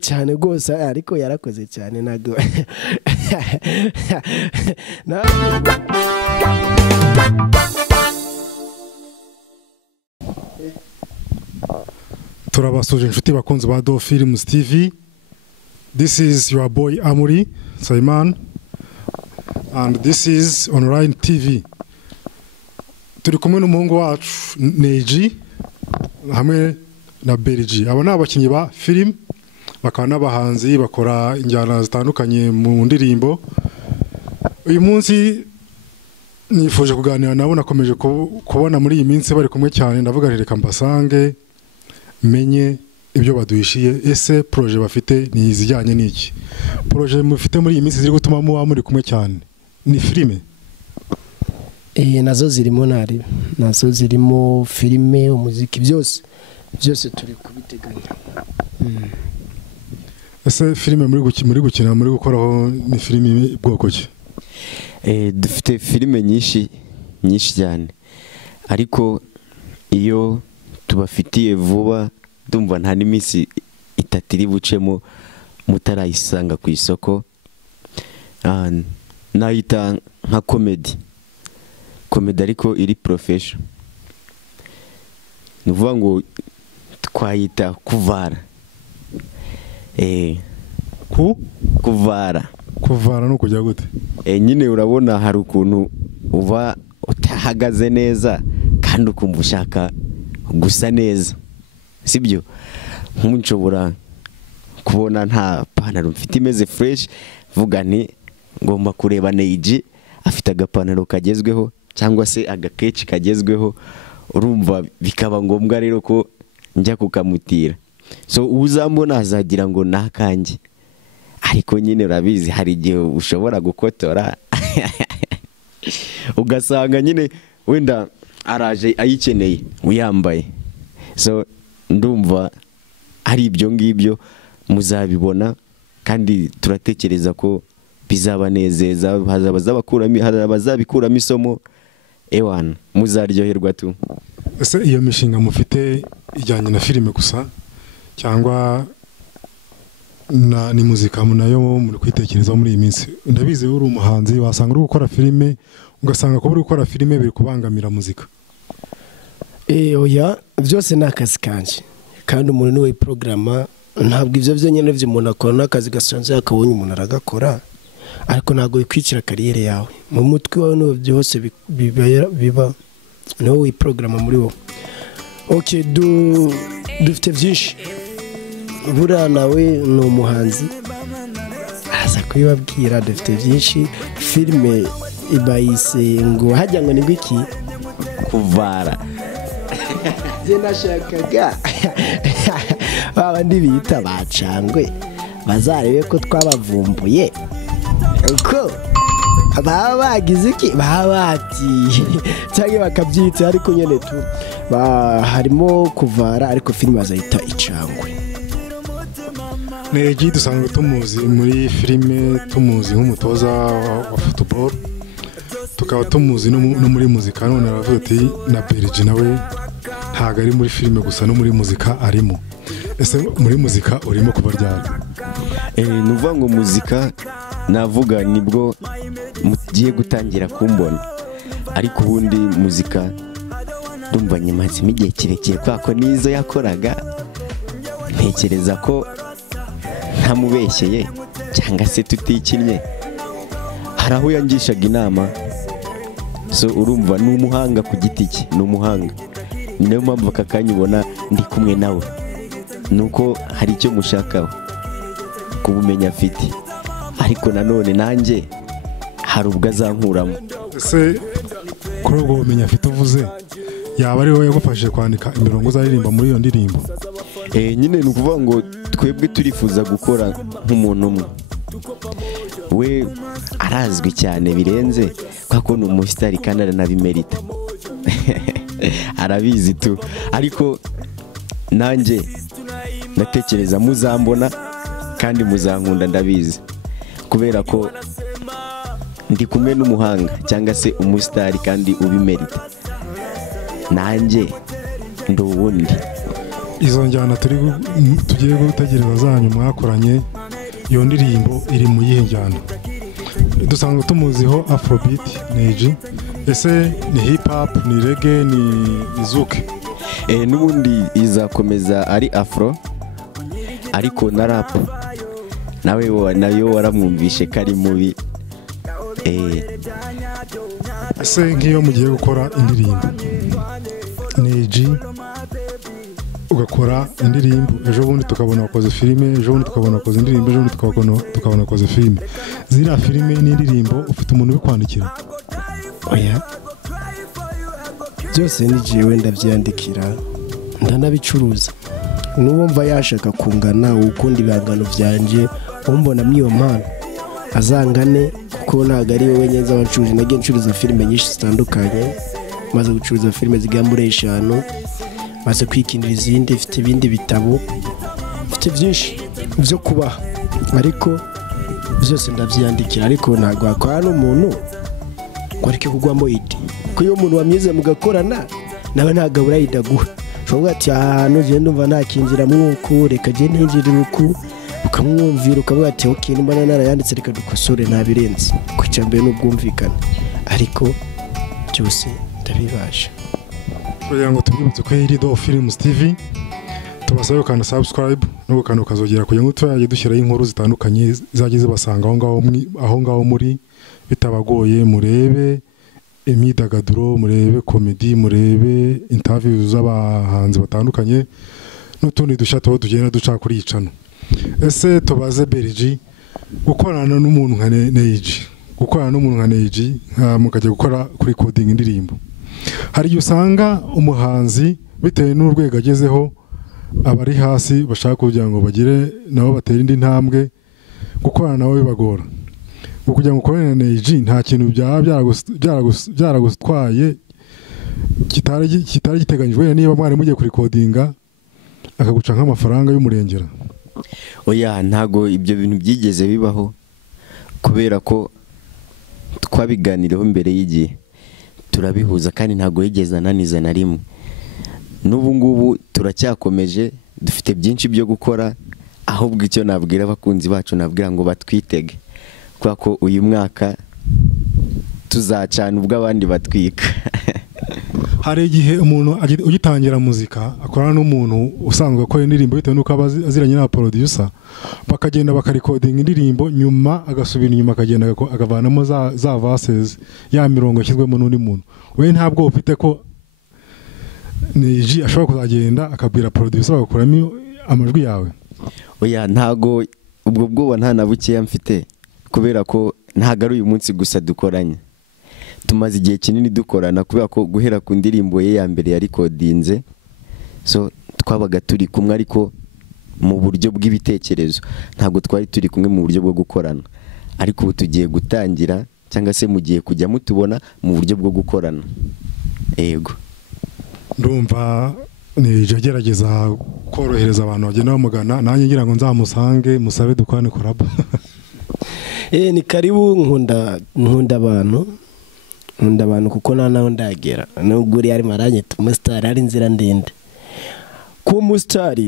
cyane rwose ariko yarakoze cyane ntago turabasuje inshuti bakunze ba Do Films TV. This is your boy Amuri Simon and this is online TV. Turi kumwe n'umuhungu wacu Ney G hamwe na Beri G. Aba ni abakinnyi ba film bakaba n'abahanzi bakora injyana zitandukanye mu ndirimbo. Uyu munsi nifuje kuganira nabo, nakomeje kubona muri iyi minsi bari kumwe cyane, ndavuga reka mbasange menye ibyo baduhishiye. Ese projet bafite ni izijyanye n'iki? Projet mufite muri iyi minsi ziri gutuma muba muri kumwe cyane ni filime? Nazo zirimo nazo zirimo filime, umuziki, byose turi kubiteganya. Ese filime muri gukina muri gukoraho ni filime bwoko ki? Dufite filime nyinshi cyane, ariko iyo tubafitiye vuba ndumva nta n'imisi itatu iri bucemo mutarayisanga ku isoko. Nayita nka comedy ariko iri profession. Nuvuga ngo twayita kuvara. Kuvara no kujya gute? Nyine urabona hari ukuntu uba utahagaze neza kandi ukumva ushaka gusa neza, sibyo? Nshobora kubona nta pantaro mfite imeze fresh, vuga nti ngomba kureba Ney G afite agapantaro kagezweho cyangwa se agakeci kagezweho, urumva bikaba ngombwa rero ko njya kukamutira. So uzambona azagira ngo nakanjye, ariko nyine urabizi hari igihe ushobora gukotora ugasanga nyine wenda araje ayikeneye uyambaye. So ndumva ari ibyo ngibyo muzabibona, kandi turatekereza ko bizabanezeza, bazabikuramo isomo, ewana muzaryoherwa tu. Ese iyo mishinga mufite ijyanye na filime gusa cyangwa ni muzika nayo muri kwitekereza muri iyi minsi? Ndabizi uri umuhanzi, wasanga uri gukora filime ugasanga ko uri gukora filime biri kubangamira muzika. Oya, byose ni akazi kanje, kandi umuntu niwe programa. Ntabwo ibyo nyine byo umuntu akora n'akazi gasanzwe yakabonye umuntu aragakora, ariko ntabwo bikwicira kariyeri yawe. Mu mutwe wawe niho byose biba, niho wiprograma muri wowe. Okay, dufite byinshi. Buriya nawe ni umuhanzi aza kubibabwira. Dufite byinshi. Filime ibayise ngo hajya ngo ni gwiki kuvara. Nashakaga babandi bita bacangwe bazarebe ko twabavumbuye uko baba bagize iki, baba bati cyangwa bakabyita, ariko nyine tu harimo kuvara, ariko filime bazayita icangwe. Ney G dusanzwe tumuzi muri filime, tumuzi nk'umutoza wa football, tukaba tumuzi no muri muzika. None aravuga ati na Beri G nawe ntago ari muri filime gusa, no muri muzika arimo. Ese muri muzika urimo kubaryana? Nuvuga ngo muzika navuga nibwo mugiye gutangira kumbona, ariko ubundi muzika ndumva nyimaze igihe kirekire kwako nizo yakoraga. Ntekereza ko ntamubeshyeye cyangwa se tutikinnye, hari aho yangishaga inama. So urumva ni umuhanga ku giti cye, ni umuhanga. Niyo mpamvu aka kanya ubona ndi kumwe nawe, nuko hari icyo mushakaho kubumenya afite, ariko nanone nanjye hari ubwo azankuramo. Ese kuri ubwo bumenyi afite uvuze, yaba ari wowe yagufashije kwandika imirongo uzaririmba muri iyo ndirimbo? Nyine ni ukuvuga ngo twebwe turifuza gukora nk'umuntu umwe. We arazwi cyane birenze, kuko ni umusitari kandi aranabimerita arabizi tu, ariko nanjye natekereza muzambona kandi muzankunda, ndabizi, kubera ko ndi kumwe n'umuhanga cyangwa se umusitari kandi ubimerita. Nanjye ndi uwundi. izo njyana tugiye gutegereza zanyu mwakoranye, iyo ndirimbo iri mu yihe njyana? Dusanzwe tumuziho Afrobeat Ney G, ese ni hip hop, ni reggae, ni zouk? N'ubundi izakomeza ari afro ariko na rap nayo waramwumvishe kari mubi. Ese nk'iyo mugiye gukora indirimbo Ney G ugakora indirimbo, ejo bundi tukabona wakoze filime, ejo bundi tukabona wakoze indirimbo, ejo bundi tukabona wakoze filime, ziriya filime n'indirimbo ufite umuntu ubikwandikira? Oya, byose ni jewe ndabyandikira ndanabicuruza. N'uwumva yashaka kungana ukundi ibihangano byanje umbona mwiyo mpano azangane, kuko ntabwo ari wowe nyenza abacuruzi. Nagiye ncuruza filime nyinshi zitandukanye, maze gucuruza filime zigera muri 5, maze kwikinira izindi, ifite ibindi bitabo, ifite byinshi byo kubaha, ariko byose ndabyandikira. Ariko ntabwo wakora n'umuntu ngo areke kugwamo ide, kuko iyo umuntu wamyize mugakorana nawe ntabwo abura ide aguha. Ushobora ati ahantu je ndumva nakinjira mwuko, reka je ninjira uku, ukamwumvira ukavuga ati okay, nimba narayanditse reka dukosore, ntabirenze. Kwica mbere n'ubwumvikana, ariko byose ndabibasha. Kugira ngo tubibutse ko iri Do Films TV, tubasabe ukanda subscribe no gukanda ukazogera kugira ngo tujye dushyiraho inkuru zitandukanye zagiye zibasanga aho ngaho muri, bitabagoye. Murebe imyidagaduro, murebe comedy, murebe interviews z'abahanzi batandukanye n'utundi dushya tuho tugenda duca kuri icano. Ese tubaze Beri G, gukorana n'umuntu nka Ney G, gukorana n'umuntu nka Ney G mukajya gukora kuri coding indirimbo, hari igihe usanga umuhanzi bitewe n'urwego agezeho abari hasi bashaka kugira ngo bagire nabo batera indi ntambwe, gukorana nabo bibagora. Kugira ngo ukorane na Ney G nta kintu byaragutwaye kitari giteganyijwe, niba mwari mugiye kuri codinga akaguca nk'amafaranga y'umurengera? Oya, ntago ibyo bintu byigeze bibaho, kubera ko twabiganiriyeho mbere y'igihe turabihuza, kandi ntago yigeze ananiza na rimwe. N'ubu ngubu turacyakomeje, dufite byinshi byo gukora, ahubwo icyo nabwira abakunzi bacu nabwira ngo batwitege, kubera ko uyu mwaka tuzacana ubwo abandi batwika. Hari igihe umuntu ugitangira muzika akorana n'umuntu usanzwe akora indirimbo bitewe n'uko aziranye na producer, bakagenda bakarikodinga indirimbo, nyuma agasubira inyuma akagenda akavanamo za verses, ya mirongo yashyizwemo n'undi muntu. We ntabwo ufite ko Ney G ashobora kuzagenda akabwira producer bagakuramo amajwi yawe? Oya, ntago ubwo bwoba nta na bukeya mfite, kubera ko ntago ari uyu munsi gusa dukoranye, tumaze igihe kinini dukorana, kubera ko guhera ku ndirimbo ye ya mbere yari kodinze, so twabaga turi kumwe ariko mu buryo bw'ibitekerezo, ntabwo twari turi kumwe mu buryo bwo gukorana. Ariko ubu tugiye gutangira, cyangwa se mugiye kujya mutubona mu buryo bwo gukorana. Yego, ndumva Ney G agerageza korohereza abantu bagenda bamugana, nanjye ngira ngo nzamusange musabe dukorane collab. Ni karibu, nkunda abantu kuko naho ndagera, nubwo uri ari maranyita umustar, ari inzira ndende ku mustar,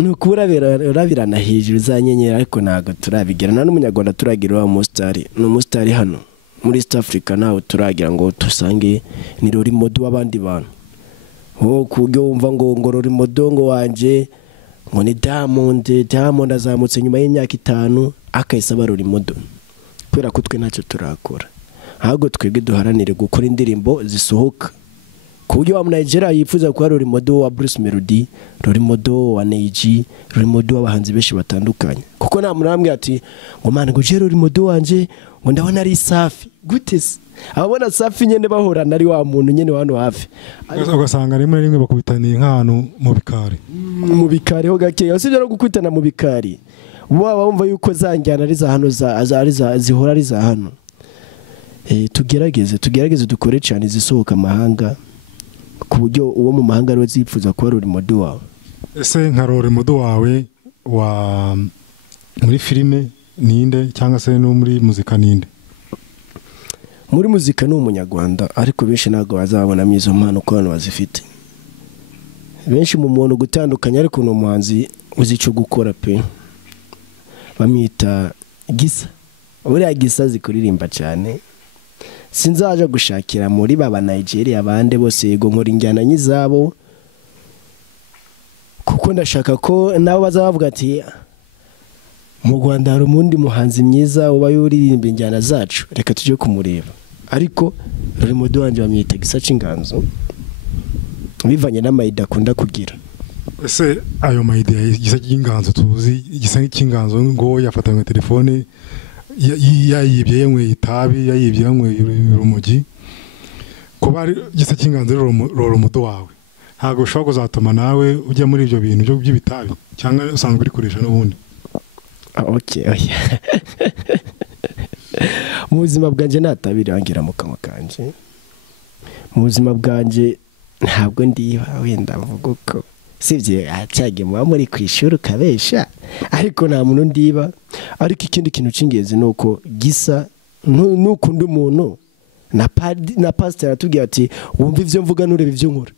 nukura urabirana hejuru za nyenyeri, ariko ntago turabigera. Nta n'umunyarwanda turagira wa mustar, n'umustar hano muri East Africa naho turagira ngo tusange ni rori modo w'abandi bantu. Kubyo wumva ngo rori modo ngo wanje ngo ni Diamond azamutse nyuma y'imyaka 5 akayisaba rori modo, kubera ko twe ntacyo turakora. Ahubwo twebwe duharanire gukora indirimbo zisohoka, ku buryo wa Nigeria yifuza kuba rori modo wa Bruce Melody, rori modo wa Ney G, rori modo w'abahanzi benshi batandukanye. Kuko nta murambwe ati ngo man ngo je rori modo wanje ngo ndabona ari Safi gute se, ababona Safi nyene bahorana ari wa muntu nyene wano hafi, ugasanga rimwe bakubitaniye nk'ahantu mu bikari ho gake. Usibye no gukutana mu bikari, waba wumva yuko zanjyana ari za hano zihora ari za hano. Tugerageze dukore cyane zisohoka amahanga, ku buryo uwo mu mahanga ariwe zipfuza kuba rori modo wawe. Ese nka rori modo wawe wa muri filime ninde, cyangwa se no muri muzika ninde? Muri muzika ni umunyarwanda, ariko benshi ntabwo bazabonamo izo mpano ko abantu bazifite. benshi mu muntu gutandukanya ariko no muhanzi uzico gukora pe bamwita Gisa uriya Gisa zikuririmba cyane sinzaje gushakira muri baba Nigeria abande bose yego nkora injyana nyizabo kuko ndashaka ko nabo bazavuga ati mu Rwanda hari umundi muhanzi mwiza uba yuririmba injyana zacu reka tuje kumureba ariko ruri mu duhanje bamwita Gisa c'inganzo bivanye n'amayida akunda kugira ese ayo mayida Gisa c'inganzo tuzi Gisa c'inganzo ngo yafatanywe telefone yayibye yemwe itabi yayibye yemwe urumogi kuba Gisa c'inganzo roro mudo wawe ntago ushobora kuzatuma nawe ujya muri ibyo bintu by'ibitabi cyangwa usanzwe urikoresha n'ubundi okay mu buzima bwanje natabirangira mu kanwa kanje mu buzima bwanje ntabwo ndiba wenda mvuga uko sivye acage mu muri kwishura kabesha ariko nta muntu ndiba ariko ikindi kintu cy'ingenzi nuko Gisa nukunda umuntu na pastor atubwiye ati wumva ivyo mvuga nureba ivyo nkora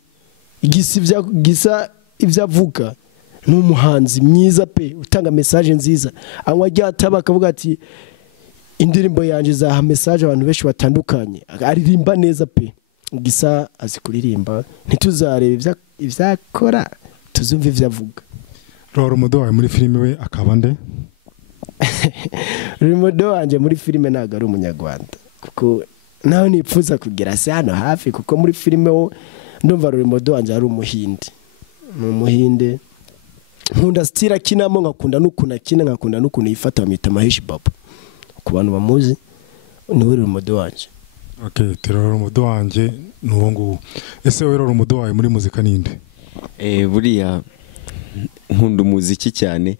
Gisa ivyo avuga n'umuhanzi mwiza pe utanga message nziza anywa ryataba akavuga ati indirimbo yanje zaha message abantu benshi batandukanye aririmba neza pe Gisa azikuririmba ntituzareba ivyakora tuzumva ivyo avuga roro mudo wawe muri filime we akaba nde roro mudo wanje muri filime naga ari umunyarwanda kuko naho nipfuza kugira se hano hafi kuko muri filime wo ndumva roro mudo wanje ari umuhinde n'umuhinde nkunda stira kinamo ngakunda n'ukuna kina ngakunda n'ukuna yifata bamita Mahesh Babu ku bantu bamuzi ni roro mudo wanje okay roro mudo wanje nuwo nguwo ese we roro mudo wawe muri muzika ninde buriya nkunda umuziki cyane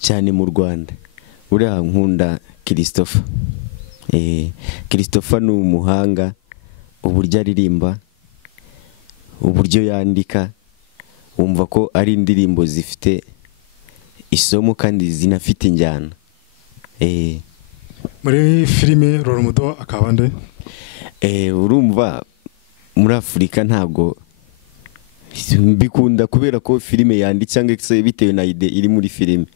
cyane mu Rwanda buriya nkunda Christopher Christopher ni umuhanga uburyo aririmba uburyo yandika wumva ko ari indirimbo zifite isomo kandi zinafite injyana muri filime roro mudo akaba nde urumva muri Afurika ntabwo bikunda kubera ko filime yanditse cyangwa se bitewe na ide iri muri filime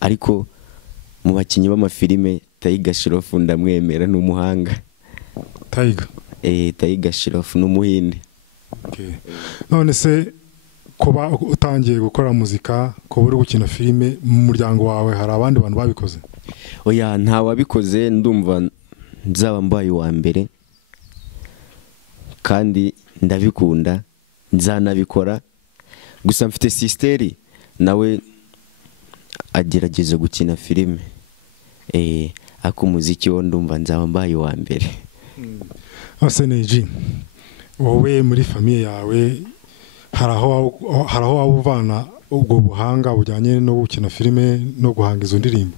ariko mu bakinyi b'amafilime Taiga Shroff ndamwemera n'umuhanga Taiga Shroff n'umuhinde none se kuba utangiye gukora muzika kuba uri gukina filime mu muryango wawe hari abandi bantu babikoze oya nta wabikoze ndumva nzaba mbaye wa mbere kandi ndabikunda nzanabikora gusa mfite sisteri nawe agerageza gukina filime ako muziki wo ndumva nzaba mbaye wa mbere Umuhanzi Ney G wowe muri famille yawe haraho wabuvana ubwo buhanga bujyanye no gukina filime no guhanga izo ndirimbo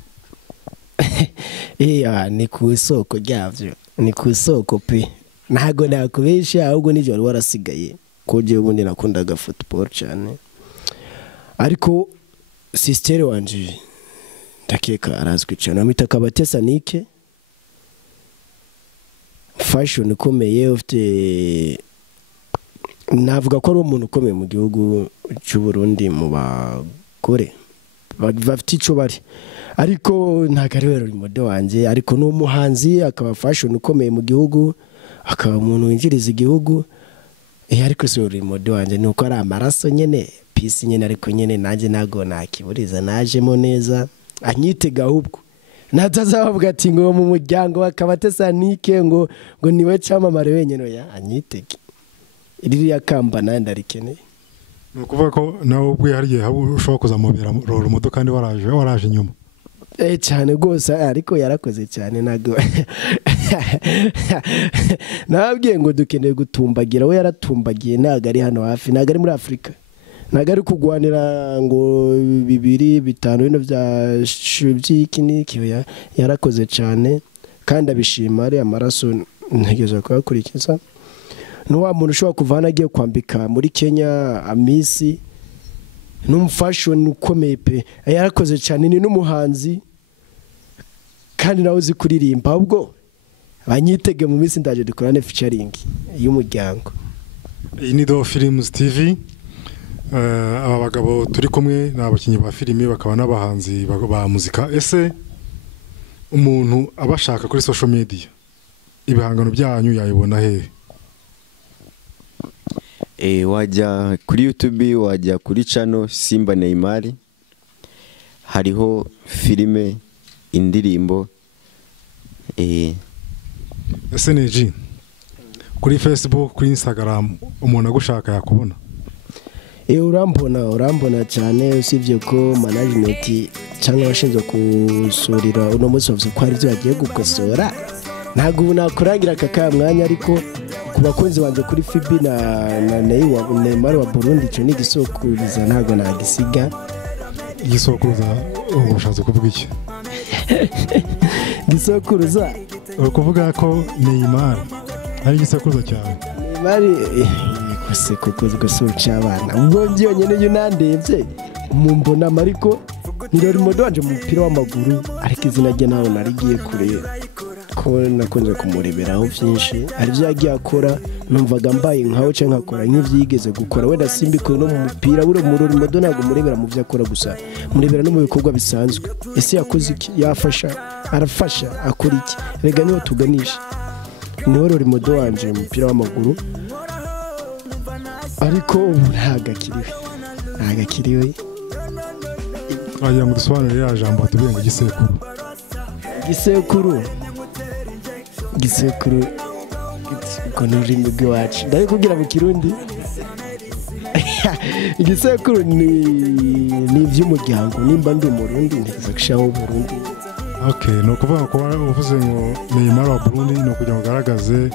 ni ku isoko ryavyo ni ku isoko pe ntago nakubesha ahubwo nijoro warasigaye koje ubundi nakundaga football cyane ariko sister wanje ndakeka arazwi cyane amita kabatesa nike fashion ikomeye ufite navuga ko ari umuntu ukomeye mu gihugu cy'u Burundi mu bagore bafite ico bari ariko ntagari wero mudo wanje ariko no muhanzi akaba fashion ukomeye mu gihugu akaba umuntu winjiriza igihugu ariko sori mudo wanje nuko ari amaraso nyene pisi nyene ariko nyene nanje nago nakiburiza najemo neza anyitega ahubwo natazavuga ati ngo mu muryango wakabatesa nike ngo niwe cyamamare wenyene ya anyitege iri yakamba ndarikeneye nukuvuga ko nawe ubwe hariye ushobora kuzamubera roro mudo kandi waraje inyuma cyane gose ariko yarakoze cyane nago nabwiye ngo dukeneye gutumbagira we yaratumbagiye naga ari hano hafi naga ari muri Afrika naga ari kugwanira ngo 2 5 bino bya by'ikiniki yarakoze cyane kandi abishima ari amaraso ntegeze kwakurikiza no wa muntu ushobora kuvana agiye kwambika muri Kenya amisi n'umfashion ukomeye pe yarakoze cyane ni n'umuhanzi kandi nawe uzi kuririmba ubwo banyitege mu minsi ndaje dukorane featuring y'umuryango iyi ni Do Films TV aba bagabo turi kumwe ni abakinnyi ba filime bakaba n'abahanzi ba muzika. Ese umuntu abashaka kuri social media ibihangano byanyu yayibona hehe? Wajya kuri YouTube, wajya kuri channel Simba Neymar, hariho filime, indirimbo. Ese Ney G, kuri Facebook, kuri Instagram umuntu agushaka yakubona? urambona cyane, usibye ko management cyangwa abashinzwe kusurira uno munsi bavuze ko hari ibyo bagiye gukosora, ntabwo ubu nakurangira aka mwanya, ariko ku bakunzi banjye kuri Fibi na Neymar wa Burundi, icyo ni igisokuriza ntabwo nagisiga. Igisokuriza ubushatse kuvuga iki? Gisokuruza uri kuvuga ko Neymar ari igisokuriza cyane? Neymar kose kuko gusuca abana ubwo byonyine yunandebye mumbona mariko nirori modanje mu mupira w'amaguru, ariko izina rye nawe narigiye kure ko nakunze kumureberaho byinshi, ari byo yagiye akora numvaga mbaye nkaho cyangwa nkakora nk'ivyigeze gukora. Wenda simbikuye no mu mupira bure murori modo ntabwo murebera mu byo akora gusa, murebera no mu bikorwa bisanzwe. Ese yakoze iki? Yafasha, arafasha, akora iki? Rega niho tuganisha, niho rori modo wanje mu mupira w'amaguru, ariko ubu ntagakiriwe. Wagira ngo dusobanurire ya jambo tubwiye ngo gisekuru ko n'ururimi rw'iwacu ndabikubwira mu Kirundi. Igisekuru ni iby'umuryango, nimba ndi Umurundi nteza gushaho Burundi. Okay, no kuvuga ko uvuze ngo Neymar wa Burundi no kugira ngo ugaragaze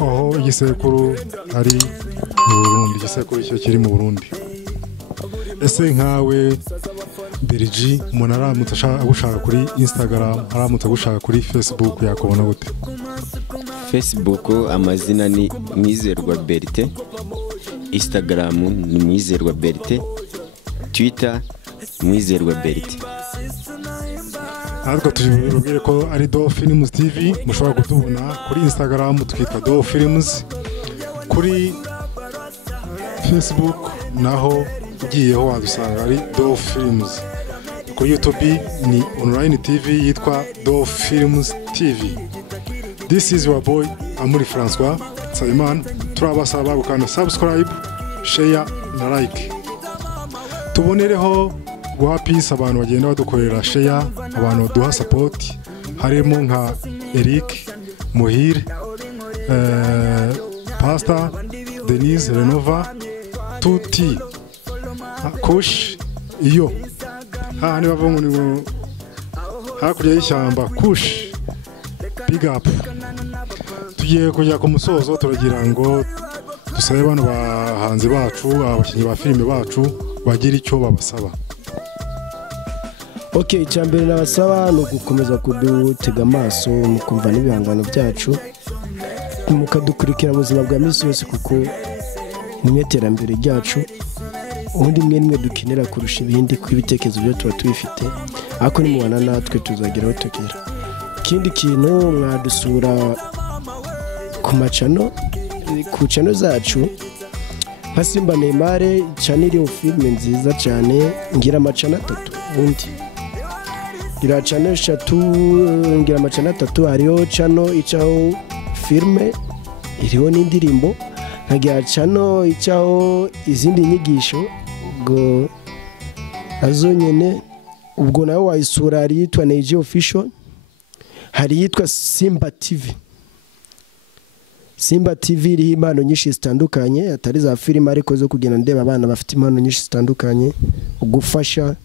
aho igisekuru ari mu Burundi, igisekuru cyo kiri mu Burundi. Ese nkawe Beri G, umuntu aramutse agushaka kuri Instagram, aramutse agushaka kuri Facebook yakubona gute? Facebook amazina ni Mwizerwa Berite, Instagram ni Mwizerwa Berite, Twitter Mwizerwa Berite. Ariko tubwire ko ari Do Films TV, mushobora kutubona kuri Instagram twitwa Do Films, kuri Facebook naho ugiyeho wadusanga ari Do Films, kuri YouTube ni online TV yitwa Do Films TV. This is your boy Amuri François Simon. Turabasaba gukanda subscribe, share na like. Tubonereho guha peace abantu bagenda badukorera share, abantu baduha support, harimo nka Eric Muhire, Pastor Denise Renova, Tuti Kush iyo hano bavungu ni hakurya y'ishyamba Kush. Big up. Tugiye kujya ku musozo, turagira ngo dusabe bano bahanzi bacu, abakinnyi ba filime bacu bagira icyo babasaba. Okay, icyambere nabasaba no gukomeza kudutega amaso mukumva n'ibihangano byacu, mukadukurikira mu buzima bwa minsi yose, kuko ni iterambere ryacu, ubundi mwe dukenera kurusha ibindi ku ibitekerezo byo tuba tubifite, ariko nimubana natwe tuzageraho tugera. Ikindi kintu mwadusura ku macano, ku chano zacu nka Simba Neymar, cyane iriho filime nziza cyane, ngira amacana 3 undi ngira channel 3, ngira amacana 3, hariho channel icaho filime iriho n'indirimbo, nkagira channel icaho izindi nyigisho go azonyene. Ubwo nawe wayisura, ari yitwa Ney G official, hari yitwa Simba TV iriho impano nyinshi zitandukanye, atari za filime ariko zo kugenda ndeba abana bafite impano nyinshi zitandukanye. Gufasha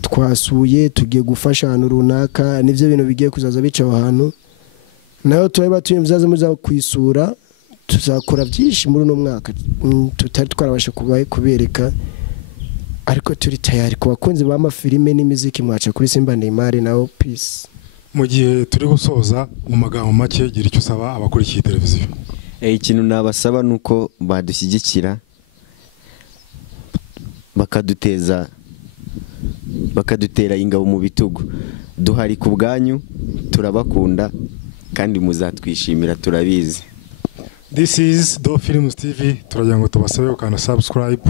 twasuye, tugiye gufasha ahantu runaka, nivyo bintu bigiye kuzaza bica ahantu, nayo tureba tuyimzaza muza kwisura, tuzakora byinshi muri no mwaka tutari twarabasha kubereka, ariko turi tayari ku bakunzi b'amafilime n'imiziki. Mwaca kuri Simba Neymar naho peace. Mu gihe turi gusoza, mu magambo make gira icyo usaba abakurikiye televiziyo. Ikintu nabasaba nuko badushyigikira, bakadutera ingabo mu bitugu. Duhari ku bwanyu, turabakunda kandi muzatwishimira, turabizi. This is Do Films TV, turagira ngo tubasabe ukanda subscribe